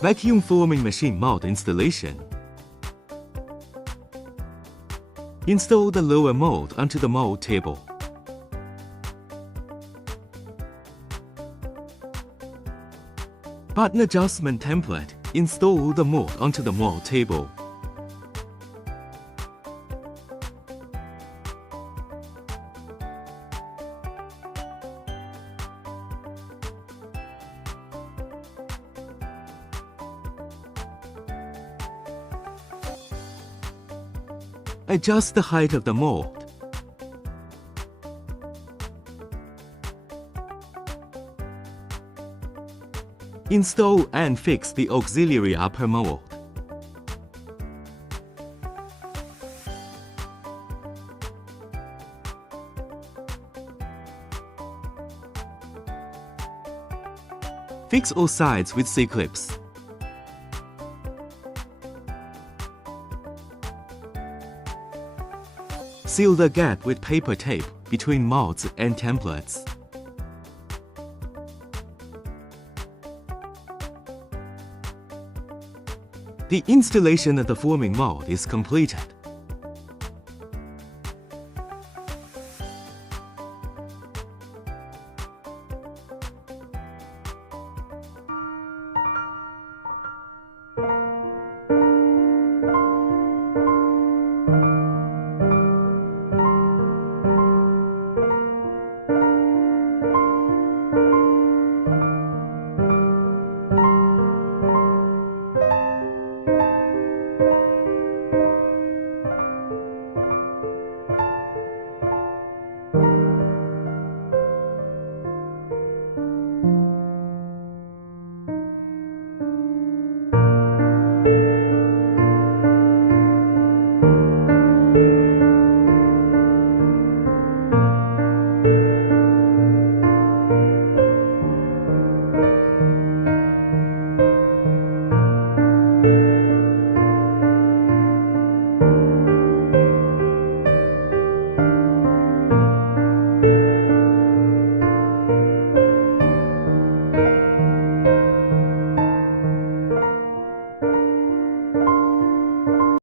Vacuum forming machine mold installation. Install the lower mold onto the mold table. Button adjustment template. Install the mold onto the mold table. Adjust the height of the mold. Install and fix the auxiliary upper mold. Fix all sides with C-clips. Seal the gap with paper tape between molds and templates. The installation of the forming mold is completed.